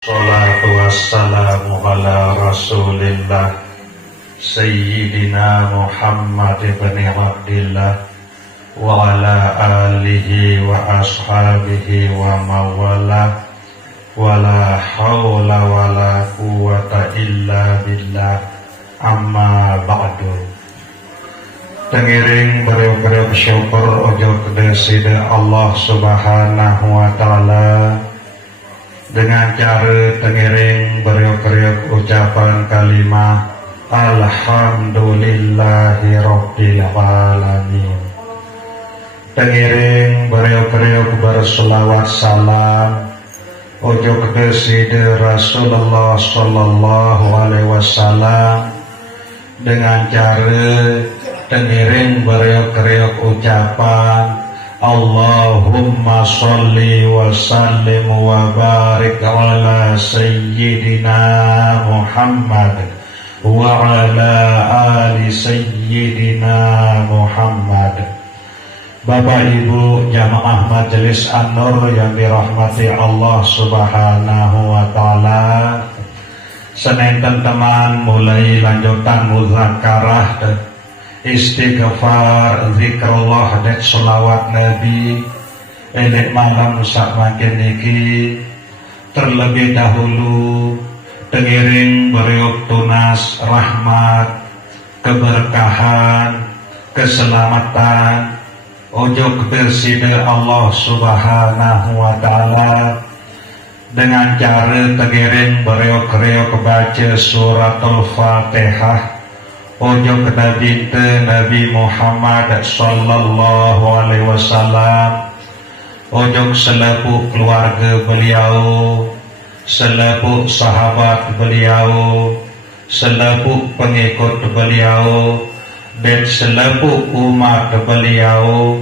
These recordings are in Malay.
Salatu wassalamu ala rasulillah Sayyidina Muhammad ibn Abdillah wa ala alihi wa ashabihi wa mawala wa la hawla wa la quwata illa billah amma ba'du. Tengiring beriuk-beriuk syukur ojo kedesida Allah subhanahu wa ta'ala dengan cara tengiring beriuk-beriuk ucapan kalimah Alhamdulillahi Rabbil Alamin. Tengiring beriuk-beriuk berselawat salam ojo kedesida Rasulullah sallallahu alaihi wasallam dengan cara tengiring beriuk-beriuk ucapan Allahumma sholli wa sallim wa barik ala sayyidina Muhammad wa ala ali sayyidina Muhammad. Bapak Ibu jamaah Majelis An-Nur yang dirahmati Allah subhanahu wa ta'ala, Senin teman mulai lanjutan muzakarah istighfar, zikrullah dan selawat Nabi enek malam sak makin niki terlebih dahulu tengiring beriuk tunas rahmat, keberkahan, keselamatan ojo kebersida Allah subhanahu wa ta'ala dengan cara tengiring beriuk-beriuk baca suratul Fatihah ojo kena binti Nabi Muhammad sallallahu alaihi wasallam, ojo selepu keluarga beliau, selepu sahabat beliau, selepu pengikut beliau, dan selepu umat beliau,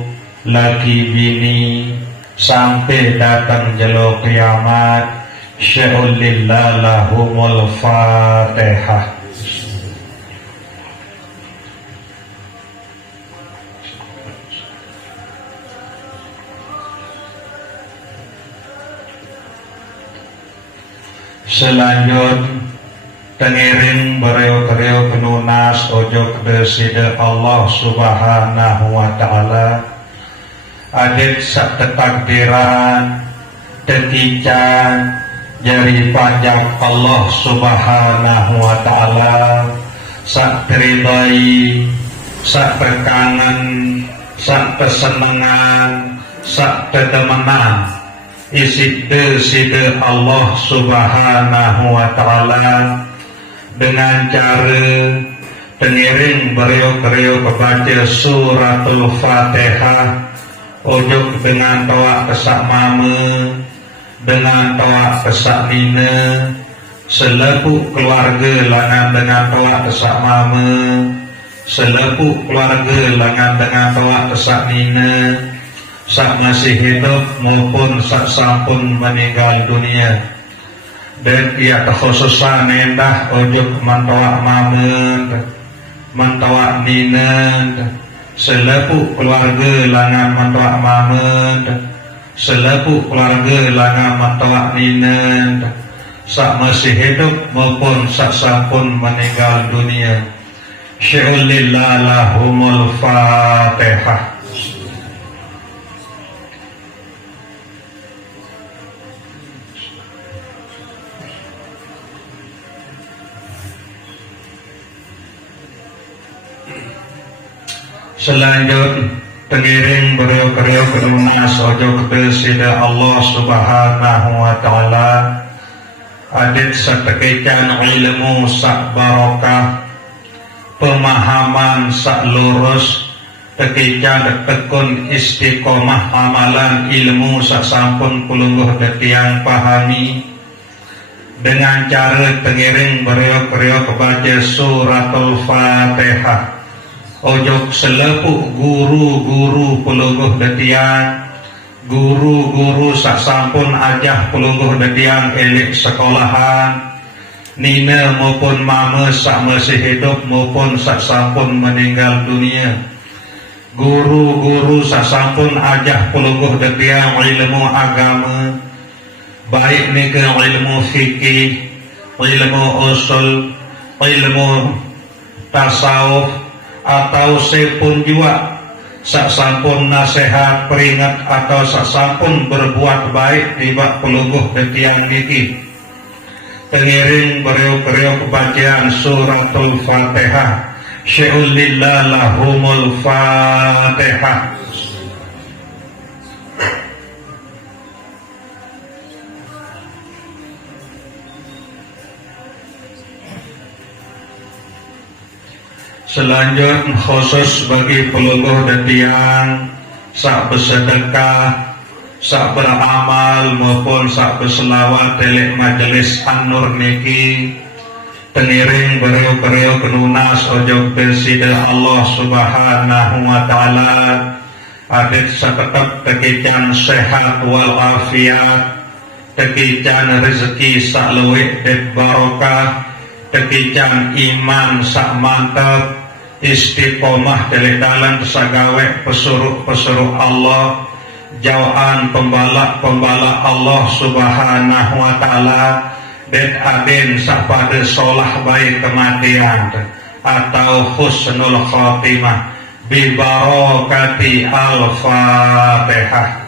laki bini sampai datang jelo kiamat. Sya'ulillah lahumul Fatihah. Selanjut tengiring beriuk-beriuk penunas ojo kedesida Allah subhanahu wa ta'ala adit sak tetakdiran tetican jari panjang Allah subhanahu wa ta'ala sak teridai sak berkangen sak kesenangan sak tetemenan sida Allah subhanahu wa ta'ala dengan cara tengiring beriuk-beriuk baca suratul Fatihah ojo dengan tawa kesak mama, dengan tawa kesak nina, selepu keluarga langan dengan tawa kesak mama, selepu keluarga langan dengan tawa kesak nina, sak masih hidup maupun sak sampun meninggal dunia. Dan ia kekhususan endah ojuk mantawa mamen, mantawa ninen, selepu keluarga langan mantawa mamen, selepu keluarga langan mantawa ninen, sak masih hidup maupun sak sampun meninggal dunia. Sya'ulillah lahumul Fatihah. Selanjut tengiring beriuk-beriuk penunas ojo kedesida Allah subhanahu wa ta'ala adit setekican ilmu sak barokah, pemahaman sak lurus, tekican tekun istiqomah amalan ilmu sak sampun pulungguh detiang pahami dengan cara tengiring beriuk-beriuk baca suratul Fatihah ojok selepuk guru-guru pelungguh detiang, guru-guru sak sampun ajah pelungguh detiang elik sekolahan, nina maupun mama sak masih hidup maupun sak sampun meninggal dunia, guru-guru sak sampun ajah pelungguh detiang ilmu agama, baik ni ke ilmu fikih, ilmu usul, ilmu tasawuf, atau sepun juga sasampun nasihat peringat atau sasampun berbuat baik tiba pelungguh detiang niki pengiring beriuk-riuk bacaan suratul Fatihah. Syai'ulillah lahumul Fatihah. Selanjutnya khusus bagi pelungguh dan tiang sak bersedekah, sak beramal maupun sak berselawat telik majelis An-Nur niki pengiring beriuk-riuk nunas ojok bersida Allah Subhanahu wa ta'ala adit saketep tekican sehat wal afiat, tekican rezeki sak luwih dan barokah, tekican iman sak mantap, istiqomah dari dalam sagawe pesuruh Allah, jauhan pembalak Allah Subhanahu wa ta'ala, dan aden sapada solah baik kematian atau husnul khotimah bi barakati al-Fatihah.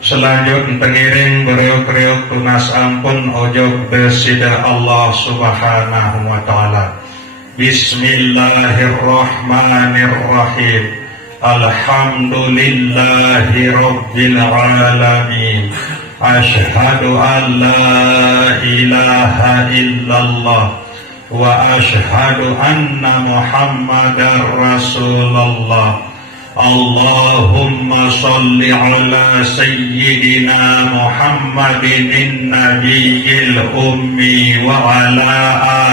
Selanjutnya pengiring beriuk-riuk tunas ampun ojok bersida Allah Subhanahu wa ta'ala. Bismillahirrahmanirrahim. Alhamdulillahi rabbil alamin. Ashhadu an la ilaha illallah wa ashhadu anna Muhammadar Rasulullah. Allahumma salli ala sayyidina Muhammadin nabiyil ummi wa ala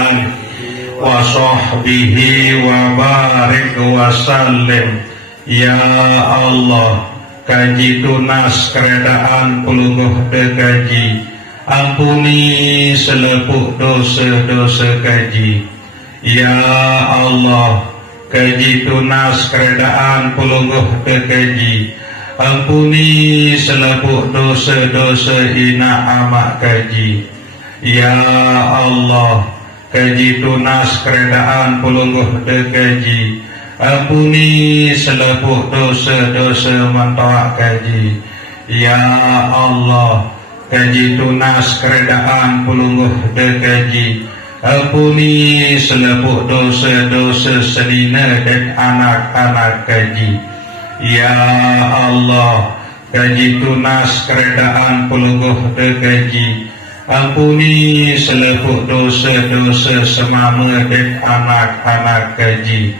alihi wa sahbihi wa barik wa sallim. Ya Allah, kaji tunas keredaan pelungguh dekaji, ampuni selepuk dosa-dosa kaji. Ya Allah, kaji tunas keredaan pelungguh dekaji, ampuni selepuk dosa-dosa ina amak kaji. Ya Allah, kaji tunas keredaan pelungguh dekaji, ampuni selepuk dosa-dosa mentoak kaji. Ya Allah, kaji tunas keredaan pelungguh dekaji, ampuni selepuk dosa-dosa senina dan anak-anak kaji. Ya Allah, kaji tunas keredaan pelungguh dekaji, ampuni selepuk dosa-dosa semama dan anak-anak kaji.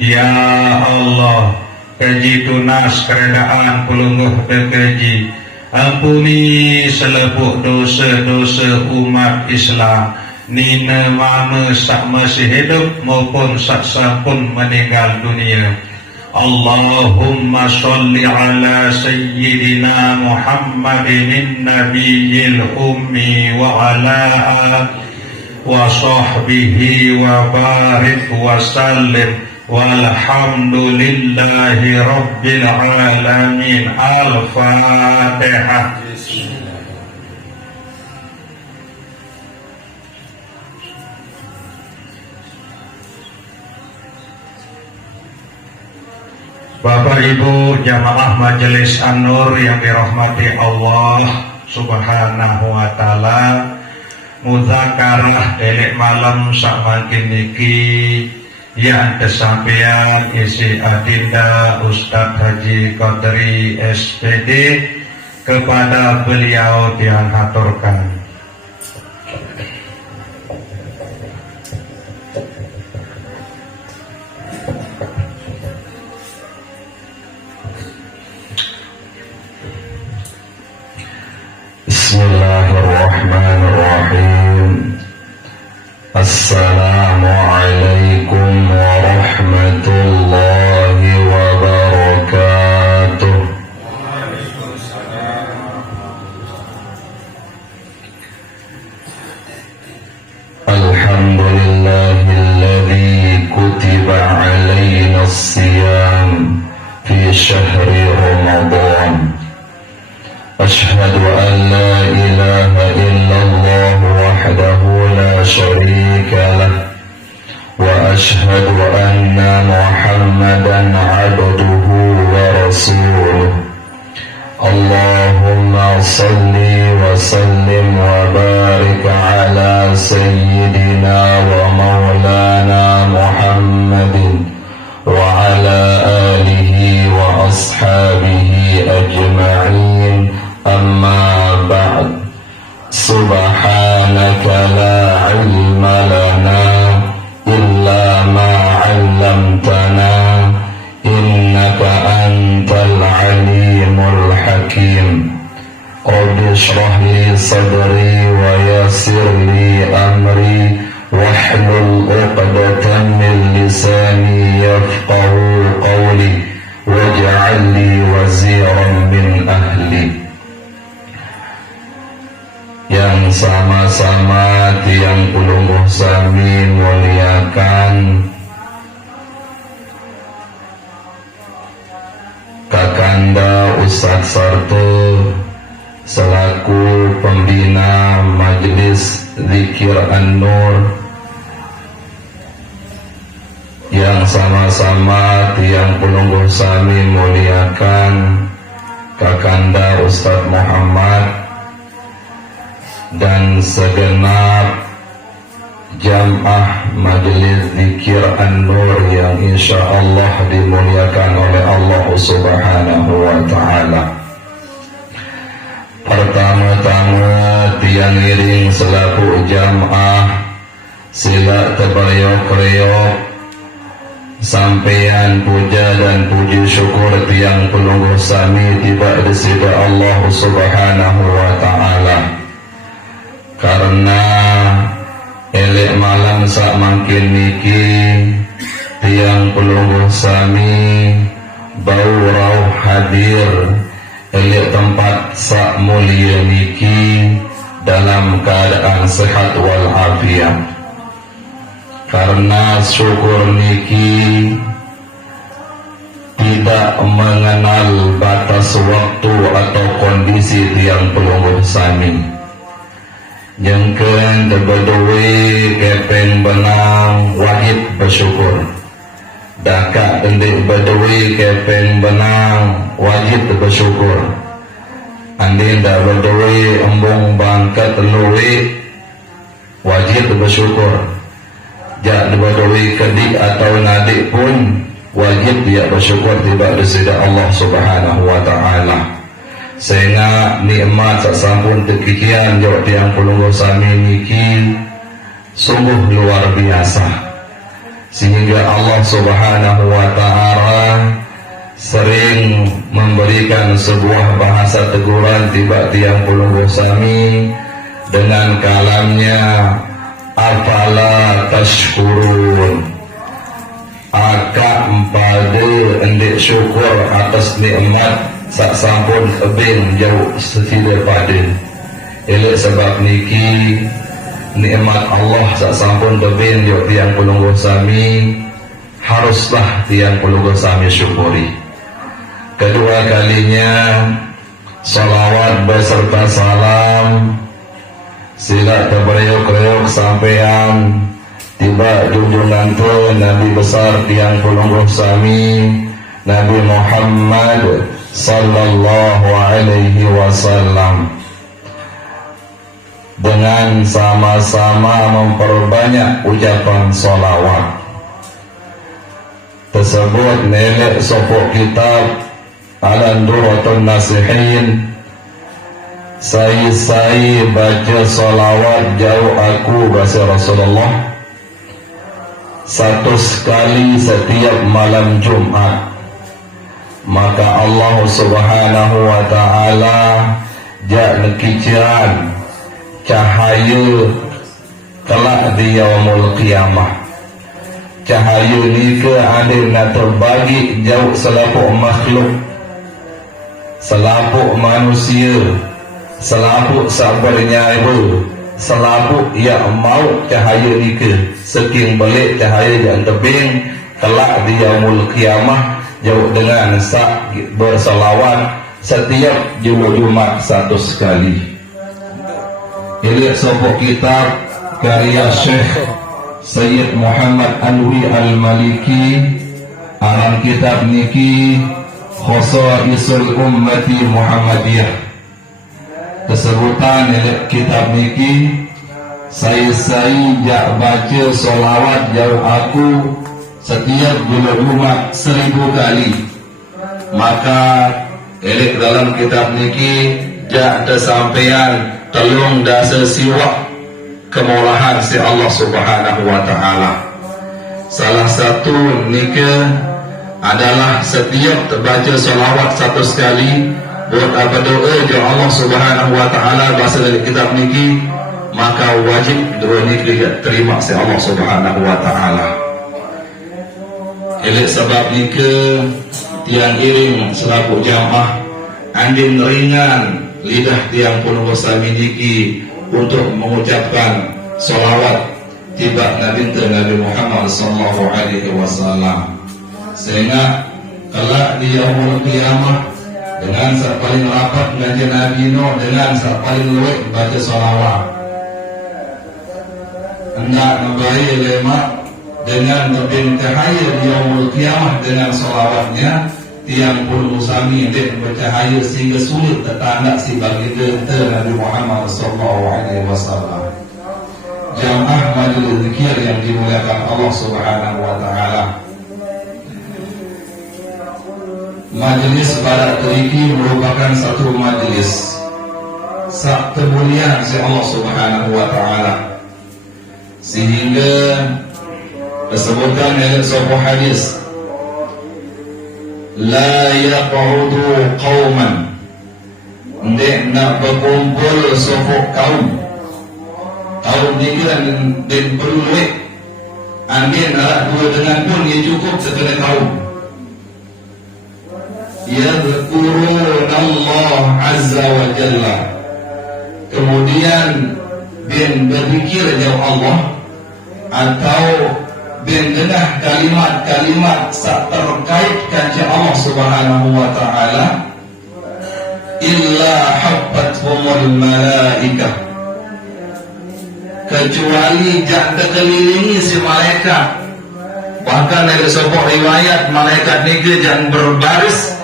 Ya Allah, kaji tunas keredaan pelungguh dekaji, ampuni selepuk dosa-dosa umat Islam, nina mama sak masih hidup maupun sak sampun meninggal dunia. Allahumma salli ala sayyidina Muhammadin nabiyil ummi wa ala alihi wa sahbihi wa barik wa sallim. Walhamdulillahi rabbil alamin. Al-Fatihah. Bapak Ibu jamaah Majelis An-Nur yang dirahmati Allah Subhanahu wa ta'ala, muzakarah delik malam sak makin niki yang kesampaian isi adinda Ustadz Haji Qadri SPD kepada beliau dihaturkan. Bismillahirrahmanirrahim. Assalamualaikum warahmatullahi wabarakatuh. وأشهد أن لا إله إلا الله وحده لا شريك له وأشهد أن محمدا عبده ورسوله اللهم صل وسلم وبارك على سيدنا ومولانا محمد وعلى آله وأصحابه أجمعين أما بعد سبحانك لا علم لنا إلا ما علمتنا إنك أنت العليم الحكيم رب اشرح لي صدري ويسر لي أمري واحلل عقدة من لساني يفقه قولي واجعل لي وزيرا من أهلي. Yang sama-sama tiang kulungguh sami muliakan Kakanda Ustadz Sarto selaku pembina Majelis Zikir An-Nur, yang sama-sama tiang kulungguh sami muliakan Kakanda Ustadz Muhammad dan segenap Jamaah Majelis Zikir An-Nur yang insyaallah dimuliakan oleh Allah Subhanahu wa Ta'ala. Pertama-tama tiang iring selaku jamaah sila tebayok-reyok sampean puja dan puji syukur tiang pelungguh sami tiba di sida Allah Subhanahu wa Ta'ala, karena elek malam sak makin niki tiang pelungguh sami bau rauh hadir elek tempat sak mulia niki dalam keadaan sehat walafiat, karena syukur niki tidak mengenal batas waktu atau kondisi tiang pelungguh sami. Jengken terbeduwi kepeng benang wajib bersyukur. Dakak tendik beduwi kepeng benang wajib bersyukur. Andin dah beduwi embung bangkat luwi wajib bersyukur. Jak beduwi kedik atau nadik pun wajib dia bersyukur tiba di sida Allah Subhanahu wa Ta'ala. Sehingga nikmat sasampun tekikian jauh tiang pelungguh sami niki sungguh luar biasa, sehingga Allah Subhanahu wa Ta'ala sering memberikan sebuah bahasa teguran tiba tiang pelungguh sami dengan kalamnya afala tashkurun, akak empade endik syukur atas nikmat sak sampun ebing jauh setidak pada elok sebab niki nikmat Allah sak sampun ebing jauh tiang pelungguh sami haruslah tiang pelungguh sami syukuri. Kedua kalinya salawat beserta salam sila terbereyok-reyok sampean tiba junjungan tu Nabi besar tiang pelungguh sami Nabi Muhammad sallallahu alaihi wasallam, dengan sama-sama memperbanyak ucapan solawat tersebut nelek sopok kitab Al-Andurratun Nasihin. Saya baca solawat jauh aku bahasa Rasulullah 100 kali setiap malam Jumat, maka Allah Subhanahu wa Ta'ala jak nekician cahaya kelak di yaumul qiyamah. Cahaya ni ke adil nak terbagi jauh selapuk makhluk, selapuk manusia, selapuk sabarnya ibu, selapuk yang mau cahaya ni ke seking balik cahaya yang tebing kelak di yaumul qiyamah jauh dengan sak bersalawat setiap Jumat satu sekali. Ini sebuah kitab karya Syekh Sayyid Muhammad Alwi Al-Maliki. Aran kitab niki Khosaisul Ummati Muhammadiyah. Kesebutan kitab niki saya jak baca solawat jauh aku setiap Jumat 1000 kali. Maka dalam kitab niki jak tersampaian telung dasa siwak kemurahan si Allah Subhanahu wa taala. Salah satu niki adalah setiap terbaca salawat satu sekali buat apa doa ke Allah Subhanahu wa taala bahasa dari kitab niki, maka wajib doa niki terima si Allah Subhanahu wa taala. Oleh sebab niki tiang iring selaku jamaah andin ringan lidah tiang pun bersami niki untuk mengucapkan salawat tiba Nabi Muhammad sallallahu alaihi wasallam. Sehingga kelak di yaumul qiyamah dengan saat paling rapat ngaji Nabi Nuh, dengan saat paling luwek baca salawat, hendak membayi lemak dengan berbintahaya di yaumul qiyamah dengan salawatnya tiang pun usami dan bercahaya sehingga sulit tertanda si baginda Nabi Muhammad sallallahu alaihi wasallam. Jamaah majelis zikir yang dimuliakan Allah Subhanahu wa taala. Majelis pada teriki merupakan satu majelis sak kemuliaan si Allah Subhanahu wa taala, sehingga disebutkan dalam sebuah hadis, la yaqudu qauman, ndek nak berkumpul sebuah kaum dikiran dan beruluh angin alat dua dengan pun ia cukup sekena kaum yadhkurun Allah Azza wa Jalla, kemudian bin berzikir jauh Allah atau bin dengar kalimat-kalimat terkait kancah Allah Subhanahu wa taala, illa habbathumul malaikah, kecuali jangan kelilingi si malaikat. Bahkan dari sebuah riwayat malaikat niki jangan berbaris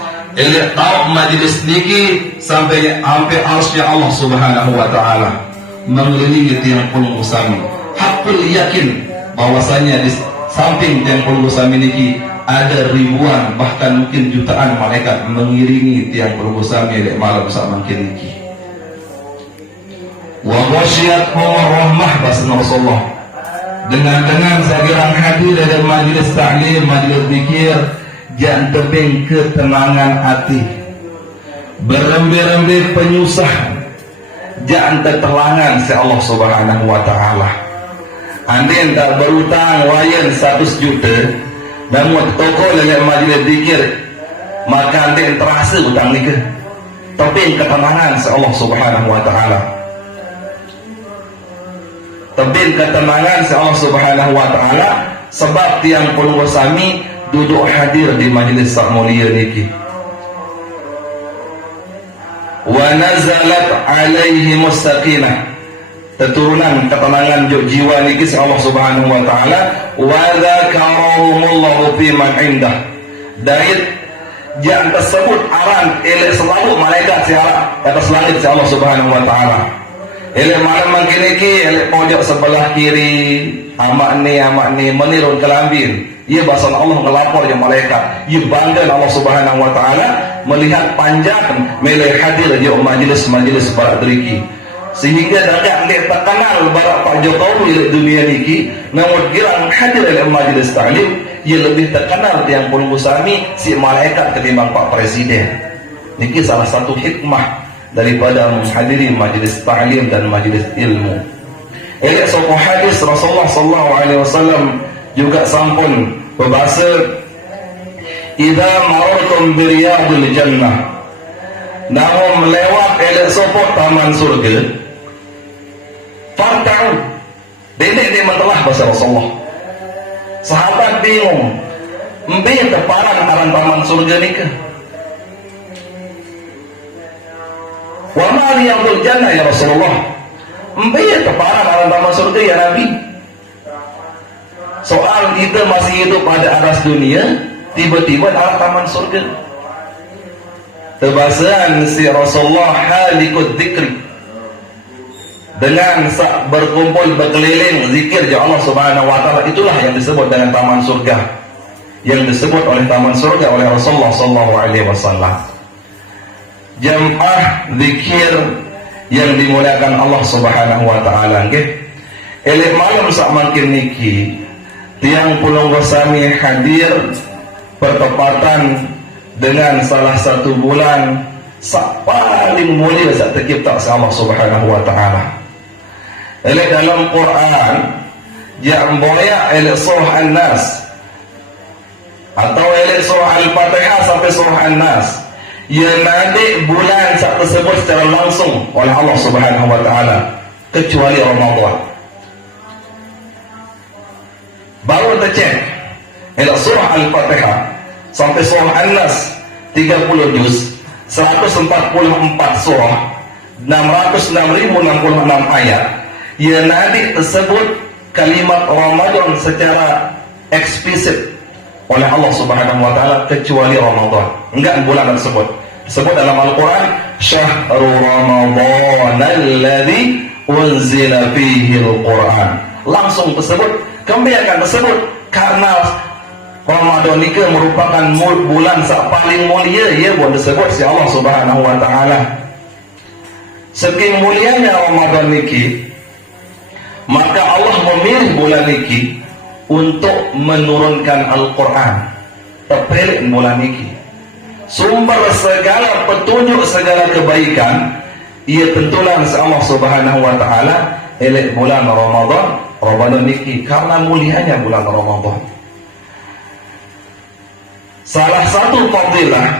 tahu majlis niki sampai hampir arsy Allah Subhanahu wa taala mengelilingi tiang pun usami. Hakul yakin bahwasanya di samping tiang pun usami niki ada ribuan bahkan mungkin jutaan malaikat mengiringi tiang pun usami di malam sak mangkin niki. Wa ghasyiyatuhum rahmah basna Rasulullah, dengan segera hadir dalam majlis ta'lim, majlis zikir, jangan tebing ketenangan hati, berembe-rembe penyusah, jangan tertelangan si Allah Subhanahu wa taala. Andai tak berutang wayan 100 juta namun toko dalam majlis zikir, maka andai terasa utang ni ke tebing ketenangan si Allah Subhanahu wa taala. Tebing ketenangan si Allah Subhanahu wa taala sebab tiang pun bersami duduk hadir di majlis sak mulia niki. Wa nazalat alaihi mustaqinah, keturunan ketenangan jiwa niki si Allah Subhanahu wa taala. Wa dzakarahumullahu fi man indah, dait yang tersebut aran elek selalu malaikat si atas langit si Allah Subhanahu wa taala. Elek malam mangkin iki elek pojok sebelah kiri amak ni menirun kelambin. Ia bahasa Allah ngelapor yang malaikat. Ia bangga Allah Subhanahu wa taala melihat panjang meleh hadir di majlis-majlis para deriki. Sehingga dak lek terkenal barak Pak Jokowi di dunia niki, namun girang hadir dalam majlis ta'lim, ia lebih terkenal yang pun usami si malaikat ketimbang Pak Presiden. Niki salah satu hikmah daripada menghadiri majlis ta'lim dan majlis ilmu. Elok sebuah hadis Rasulullah sallallahu alaihi wasallam juga sampun berbahasa, idza marartum bi riyadil jannah, namun melewat elok sebuah taman surga, farta'u, benek dia mentelah bahasa Rasulullah. Sahabat bingung, mbih teparan aran taman surga ni ke? man yadkhul jannah ya Rasulullah? Empaya keparang dalam taman surga ya Nabi. Soal kita masih hidup pada atas dunia, tiba-tiba dalam taman surga. Terbasaan si Rasulullah halikut dzikri, dengan berkumpul berkeliling zikir ya Allah Subhanahu wa taala, itulah yang disebut dengan taman surga, yang disebut oleh taman surga oleh Rasulullah sallallahu alaihi wasallam. Jam'ah zikir yang dimuliakan Allah Subhanahu wa taala nggih. Elek malam sak makin niki tiang pulung sami hadir bertepatan dengan salah satu bulan sak paling mulia sak tercipta Allah Subhanahu wa taala. Elek dalam Quran yang boya elek surah An-Nas atau elek surah Al-Fatihah sampai surah An-Nas yang nanti bulan tersebut secara langsung oleh Allah Subhanahu wa taala, kecuali Ramadan. Baru tercek elok surah Al-Fatihah sampai surah An-Nas 30 juz, 144 surah, 606.066 ayat. Yang nanti tersebut kalimat Ramadan secara eksplisit oleh Allah Subhanahu wa taala, kecuali Ramadan. Enggak bulan tersebut. Disebut dalam Al-Qur'an syahrul ramadan alladzi unzila fihi al-Qur'an. Langsung tersebut, kemudian tersebut karena Ramadan ini merupakan bulan sak paling mulia, ya buat disebut si Allah Subhanahu wa taala. Saking mulianya Ramadan niki, maka Allah memilih bulan niki untuk menurunkan Al-Quran. Terpilih bulan ini. Sumber segala petunjuk, segala kebaikan, ia tentulah Allah Subhanahu wa taala elek bulan Ramadan niki, karena mulianya bulan Ramadan. Salah satu fadilah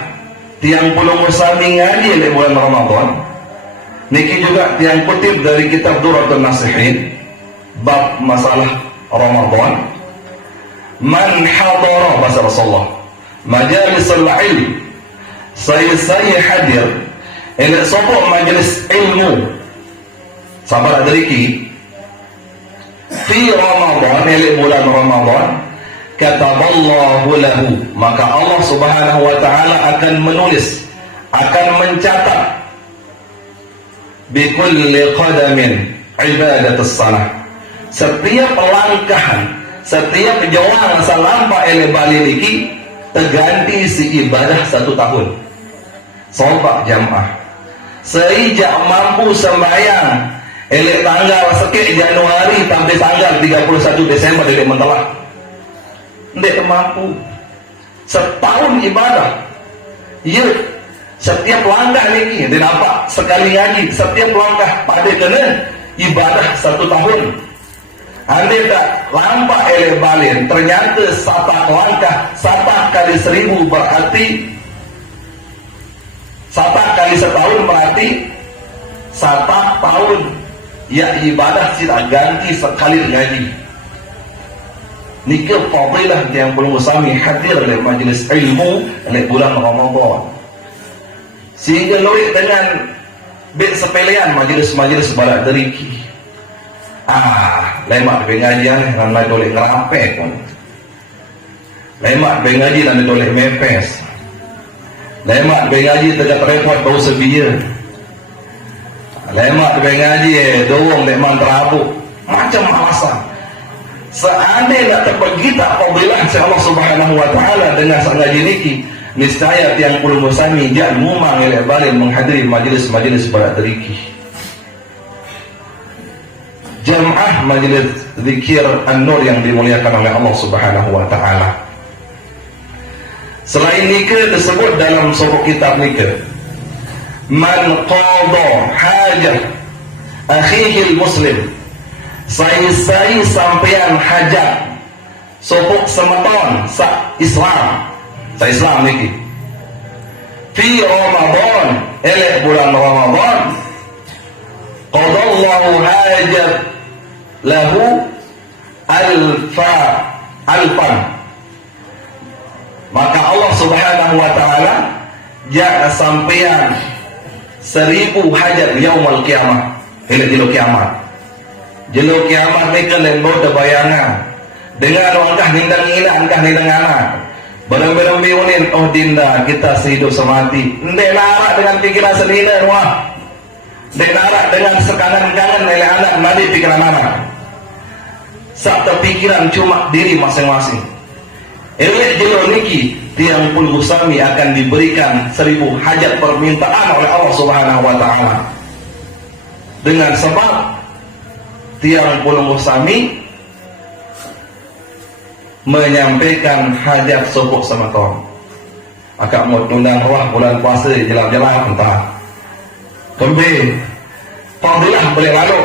tiang pulung sami ngaji elek bulan Ramadan niki juga tiang kutip dari kitab Durratun Nasihin bab masalah Ramadan. Man hadara, bahasa Rasulullah, majalisul ilm, saya hadir elek sopok majelis ilmu sabar adariki fi Ramadan, elek bulan Ramadan, kataballahu lahu, maka Allah Subhanahu wa taala akan menulis, akan mencatat bi kulli qadamin ibadatus salah, setiap langkahan, setiap jawaan salampa ele bali niki terganti si ibadah 1 tahun. Sobat jamaah, sejak mampu sembahyang ele tanggal sekek Januari sampai tanggal 31 Desember ele mentelah, ndek mampu setahun ibadah. Iya, setiap langkah niki dia nampak sekali ngaji, setiap langkah pada kena ibadah 1 tahun. Andai tak lampak ele balin, ternyata satu langkah 1 kali 1000 berarti 1 kali setahun berarti 1 tahun. Ya ibadah tidak ganti sekali ngaji. Nikah fadilah yang belum sami hadir oleh majlis ilmu oleh bulan Ramadan. Sehingga loik dengan sepelean majlis-majlis balak deriki. Lemak pengajian nana dolek ngerampek pun. Lemak pengaji nana dolek mepes. Lemak pengaji tegak repot bau sebia. Lemak pengaji doang lemak terabuk. Macam alasan. Seandainya nak terpegita apabila Allah Subhanahu wa taala dengan sang ngaji niki, niscaya tiang puluh musami jangan mumang elek balik menghadiri majlis-majlis berat deriki. Jam'ah majlis zikir An-Nur yang dimuliakan oleh Allah Subhanahu wa taala. Selain nikah disebut dalam sebuah kitab nikah, man qada hajah akhihi muslim, saya sampean hajat sopok semeton sa Islam, sa Islam niki fi Ramadan, elek bulan Ramadan, qadallahu hajat lahu alfan, maka Allah Subhanahu wa taala jangan sampean 1000 hajat yaumul kiamah. Jelo kiamat. Jelo kiamat ni kan lain bodoh bayangan. Dengan langkah nindang ina, angkah nindang anak. Barang-barang biunin, oh dinda kita sehidup semati. Ndek narak dengan pikiran sendiri wah. Ndek narak dengan sekangan-kangan oleh anak mati pikiran anak. Sabta pikiran cuma diri masing-masing. Elek jelo niki tiang pun usami akan diberikan 1000 hajat permintaan oleh Allah Subhanahu wa taala. Dengan sebab tiang pun usami menyampaikan hajat sopok sama kau. Akak mau tundang roh bulan puasa jelang-jelang entah. Kembali, fadilah boleh lalu.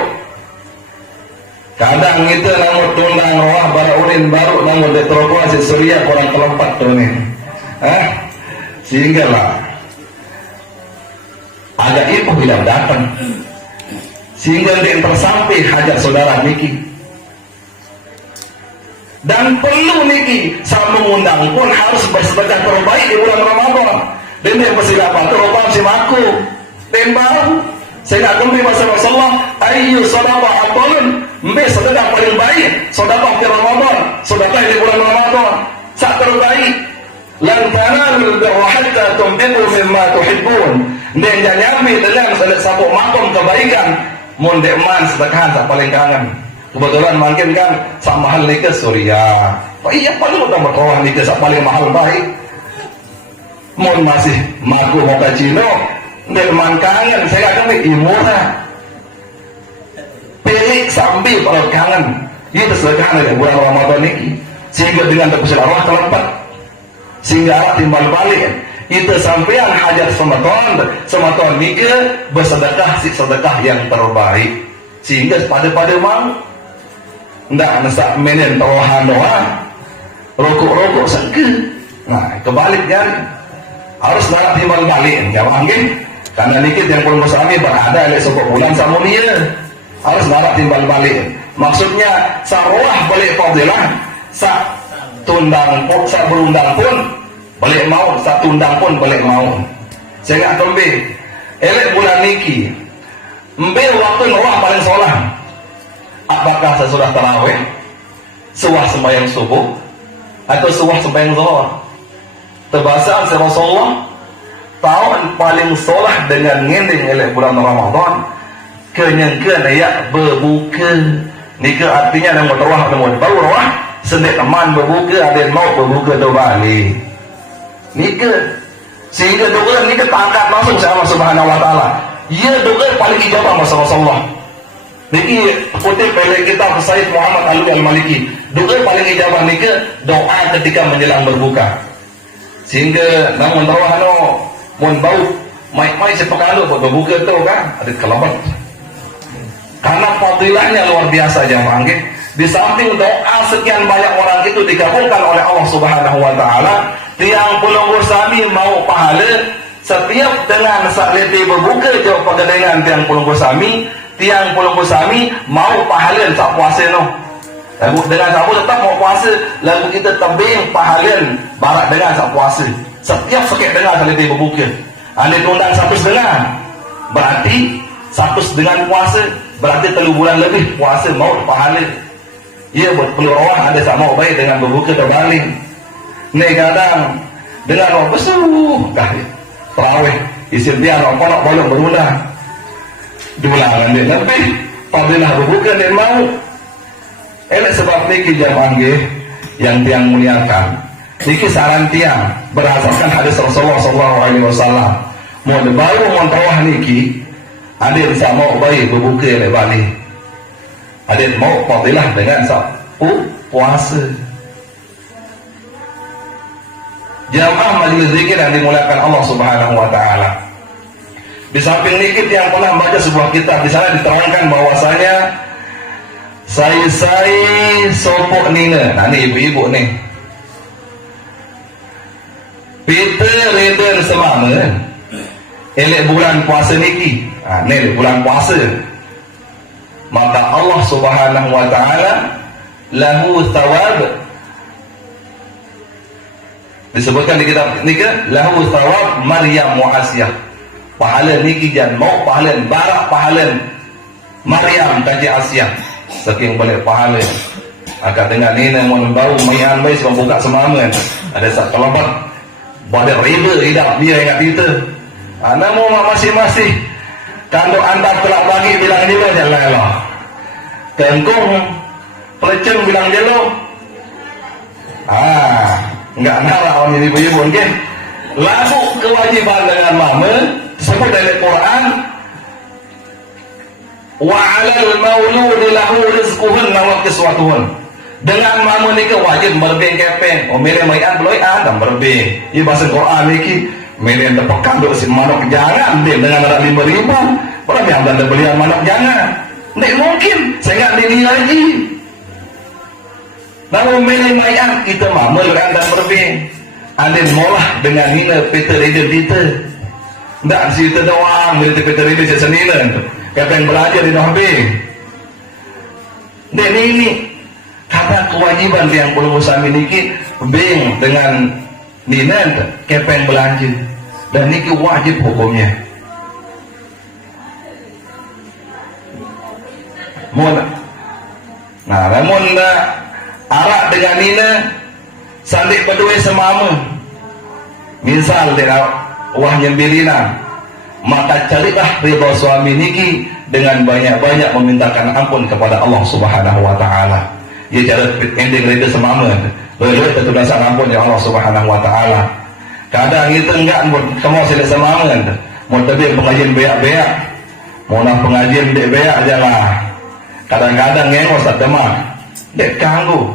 Kadang itu namun tundang roh baru baru namun detropolis Suria kurang kelompat tu ni. Sehinggalah agak ibu bilang datang. Sehingga dia tersampai hajat saudara niki. Dan perlu niki saat mengundang pun harus bersedekah terbaik di bulan Ramadan. Dan dia bersilapan terobam si maku dan baru saya nak kembali masa Rasulullah ayu sadaqah afdalun mbe sedekah paling baik sedekah di Ramadan, sedekah di bulan Ramadan saat terbaik. Lan tanalul birra hatta tunfiqu mimma tuhibbun. Dan nyami dengan satu makom kebaikan mun dekman sedekah tak paling kangen. Kebetulan mungkin kan sak mahal ni ke Suria. Iya perlu tak berkawah ni ke sak paling mahal baik. Mun masih maku mau ke Cino, dek kangen saya akan murah. Pilih sambil kalau kangen. Itu sedekah dari bulan Ramadan ini. Sehingga dengan terkusil arwah kelempat. Sehingga arah timbal balik. Itu sampean hajat sematon ni ke bersedekah si sedekah yang terbaik. Sehingga pada mau ndak nasak menen tawahan doang rokok-rokok sengke. Nah kebalik kan harus nak timbal balik ya panggil karena nikit yang pun bersami berada oleh sebuah bulan samunia harus nak timbal balik maksudnya sarwah balik fadilah sak tundang pun sak berundang pun balik mau sak tundang pun balik mau saya nak kembali elek bulan niki mbe waktu norah paling solah. Apakah sesudah tarawih, suah sembahyang subuh, atau suah sembahyang zuhur? Terbasaan Rasulullah tahun paling solah dengan ngending oleh bulan Ramadan kenyangkan ya berbuka. Nika artinya yang bertawah namun baru rawah sendik teman berbuka ada mau berbuka tu balik. Nika sehingga doa nika tangkat langsung sama Subhanahu wa taala. Ia doa paling ijabah masa Rasulullah. Niki kutip oleh kitab Sayyid Muhammad Ali Al-Maliki. Doa paling ijabah niki doa ketika menjelang berbuka. Sehingga namun tawah no mun bau mai sepakalu buat berbuka tu kan ada kelabat. Karena fadilahnya luar biasa jemaah nggih. Di samping doa sekian banyak orang itu dikabulkan oleh Allah Subhanahu wa taala, tiang pulung bersami mau pahala setiap dengan sakleti berbuka jauh pegadengan tiang pulung bersami. Tiang pulung bersami mau pahala tak puasa no. Lagu dengan sabu tetap mau puasa, lagu kita tembing pahala barat dengan tak puasa. Setiap sakit dengar kali dia berbuka. Anda tundang 1,5 berarti 1,5 puasa, berarti 3 bulan lebih puasa mau pahala. Ia buat peluang ada sama baik dengan berbuka terbalik. Ni kadang dengan orang besuh kah terawih isim dia orang nak boleh berundang. Dulangan dia lebih fadilah berbuka dia mau elok sebab niki jamaah nggih yang tiang muliakan niki saran tiang berdasarkan hadis Rasulullah SAW mau baru mentawah niki adik bisa mau baik berbuka oleh balik adik mau fadilah dengan puasa jamaah majlis zikir yang dimuliakan Allah Subhanahu wa taala. Di samping nikit yang pernah baca sebuah kitab di sana diterangkan bahwasanya saya sopok nina. Nah ini ibu-ibu nih. Peter Reden semama elek bulan puasa niki. Nah ini bulan puasa. Maka Allah Subhanahu wa taala lahu thawab. Disebutkan di kitab nikah lahu thawab Maryam wa Asiyah. pahala niki jan mau pahala barak pahala Maryam kaji Asia saking balik pahala agak dengan ini mau bau mayan baik sebab buka semaman ada sak kelebat pada riba hidup dia ingat itu namun masih kalau anda telah bagi bilang dia jalan lah kengkong peleceng bilang dia lo enggak narah orang ini ibu-ibu kan lalu kewajiban dengan mama sebut dari Quran wa 'alal mauludi lahu rizquhunna wa kiswatuhun dengan mama ni ke wajib berbeng kepeng milih mayan beloi dan berbeng ini bahasa Quran ni milih dapat kandung si manok jangan dia dengan ada 5.000 orang yang ada belian manok jangan tidak mungkin saya nggak diri lagi namun milih mayan kita mama dan berbeng andin molah dengan nina Peter Eden kita tidak cerita doang milih Peter Eden saya sendiri kata yang belajar di Nabi dan ini kata kewajiban yang belum usah miliki beng dengan nina kepeng belanja dan ini wajib hukumnya namun arak dengan nina sandik berdua semama misal dia wah nyembilina maka carilah ridha suami niki dengan banyak-banyak memintakan ampun kepada Allah Subhanahu wa taala. Ia cara ending ridha semama. Lalu tentu dasar ampun ya Allah Subhanahu wa taala. Kadang itu enggak kamu sila semama kan. Mau tadi pengajian beak-beak. Mau nak pengajian beak-beak ajalah. Kadang-kadang ngengos tak demam. Dek ganggu.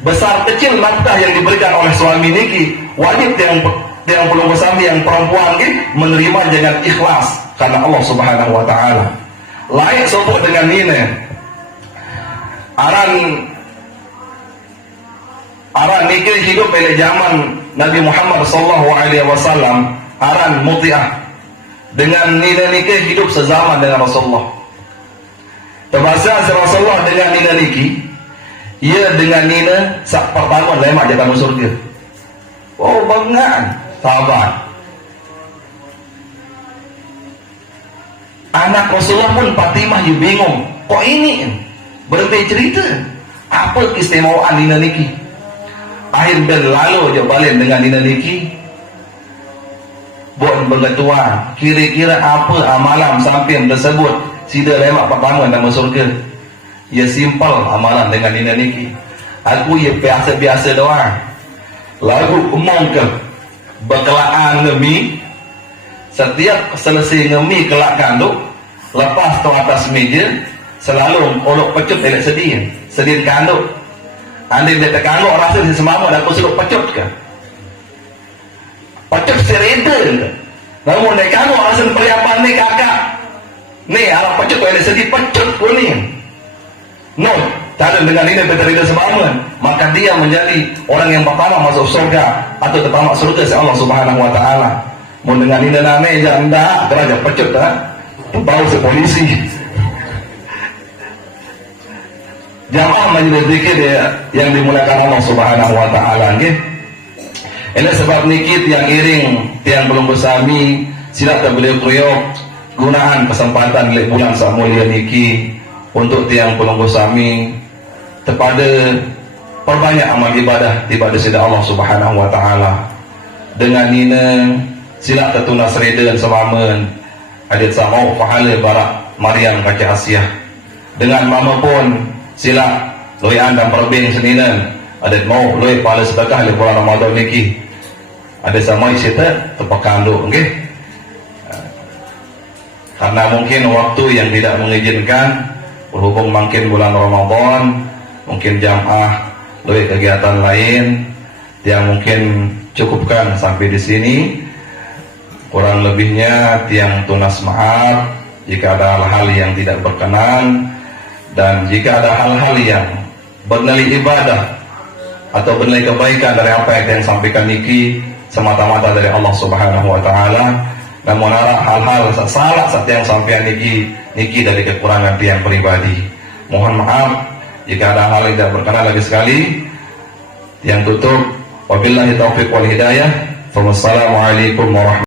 Besar kecil nafkah yang diberikan oleh suami niki wajib yang belum bersami yang perempuan ini menerima dengan ikhlas karena Allah Subhanahu wa taala. Layak sopok dengan ini. Aran niki hidup pada zaman Nabi Muhammad sallallahu alaihi wasallam, aran Mutiah. Dengan nina niki hidup sezaman dengan Rasulullah. Terbasa Rasulullah dengan nina niki, ia dengan nina sak pertama lemak jatah surga. Oh banggaan sahabat. Anak Rasulullah pun Fatimah juga bingung. Kok ini berhenti cerita? Apa keistimewaan Nina Niki? Akhir berlalu je balik dengan Nina Niki. Buat berketua. Kira-kira apa amalan sampai tersebut sida lemak pertama nama surga? Ya simpel amalan dengan Nina Niki. Aku ya biasa-biasa doang. Lagu umumkan berkelaan ngemi setiap selesai ngemi kelak kanduk lepas tu atas meja selalu olok pecut elok sedih kanduk andai dia terkanduk rasa si semama dan aku suruh pecut ke pecut sereda ke namun dia kanduk rasa periapan ni kakak ni arah pecut elok sedih pecut pun ni no tak ada dengan ini berterima semama maka dia menjadi orang yang pertama masuk surga atau pertama surga si Allah Subhanahu wa taala. Mau dengan ini namanya janda derajat pecut dah bau si polisi jamaah majlis zikir yang dimulakan Allah Subhanahu wa taala nggih. Ini sebab nikit yang iring yang belum bersami sila beliau kriok gunaan kesempatan lek bulan sak mulia niki untuk tiang belum bersami kepada perbanyak amal ibadah ibadah sida Allah Subhanahu wa taala. Dengan nina sila tertunas reda semaman adit samau pahala barak Maryam kaki Asia. Dengan mama pun sila loyan dan perbing senina adit mau loy pahala sedekah di bulan Ramadan niki. Ada sama isita terpekanduk nggih. Karena mungkin waktu yang tidak mengizinkan berhubung makin bulan Ramadan mungkin jamaah lebih kegiatan lain yang mungkin cukupkan sampai di sini. Kurang lebihnya tiang tunas maaf jika ada hal-hal yang tidak berkenan dan jika ada hal-hal yang bernilai ibadah atau bernilai kebaikan dari apa yang sampaikan niki semata-mata dari Allah Subhanahu wa taala. Namun ada hal-hal salah satu yang sampaikan niki dari kekurangan tiang pribadi. Mohon maaf jika ada hal yang tidak berkenan lagi sekali. Yang tutup wabillahi taufiq wal hidayah. Wassalamualaikum warahmatullahi wabarakatuh.